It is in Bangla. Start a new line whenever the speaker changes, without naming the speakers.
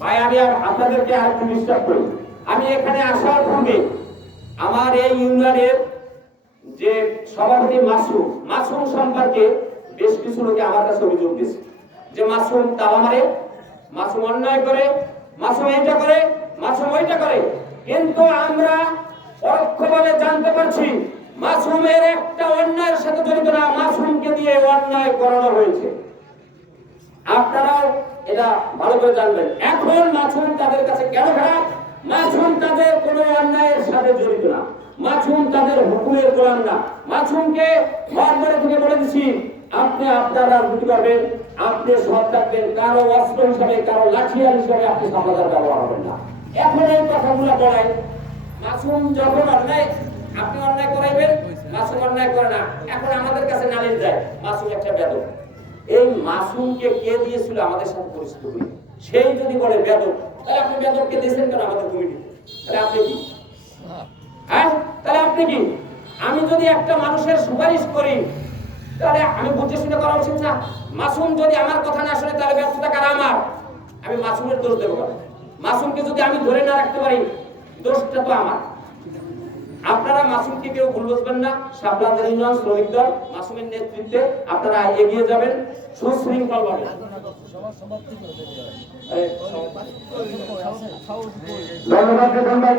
ভাই, আমি আপনাদেরকে করি। আমি এখানে আসার পূর্বে আমার এই ইউনিয়নের যে সভাপতি মাসুম মাসুম সম্পর্কে বেশ কিছু লোকে আমার কাছে অভিযোগ দিয়েছে। যে মাসুম তালা মারে, মাসুম অন্যায় করে, মাসুম এইটা করে, মাসুম ওইটা করে। কিন্তু আমরা পরোক্ষভাবে জানতে পারছি, মাসুমের একটা অন্যায়ের সাথে জড়িত দিয়ে অন্যায় করানো হয়েছে। আপনারাও এটা ভালো করে জানবেন। এখন মাছুম তাদের কাছে কেন খারাপ মাছুম তাদের কোনো অন্যায়ের সাথে জড়িত না। মাছুম তাদের হুকুমের গোলাম না। মাছুমকে ঘর থেকে বলে দিছি, আপনি আপনার রাজনীতি করবেন, আপনি সৎ থাকবেন, কারও অস্ত্র হিসাবে, কারও লাঠিয়াল হিসাবে আপনি সমাধান ব্যবহার হবেন না। এখন এই কথাগুলো বলাই মাসুম যখন অন্যায় আপনি অন্যায় করাইবেন মাসুম অন্যায় করে না। এখন আমাদের কাছে নালিশ যায় মাসুম একটা বেদক। এই মাসুমকে কে দিয়েছিল আমাদের সাথে পরিচিত করি সেই যদি বলে বেদক, তাহলে আপনি বেদককে দিয়েছেন কেন আমাদের কমিটি? তাহলে আপনি কি? হ্যাঁ? তাহলে আপনি কি? আমি যদি একটা মানুষের সুপারিশ করি, তাহলে আমি বুঝে শুনে করা উচিত না। মাসুম যদি আমার কথা না শুনে, তাহলে ব্যর্থতা কারা আমার? আমি মাসুমের দোষ দেবো মাসুমকে যদি আমি ধরে না রাখতে পারি, দোষটা তো আমার। আপনারা মাসুমকে কেউ ভুল বুঝবেন না আপনাদের ইউনিয়ন শ্রমিক দল, মাসুমের নেতৃত্বে আপনারা এগিয়ে যাবেন, সুশৃঙ্খল ভাবে।
ধন্যবাদ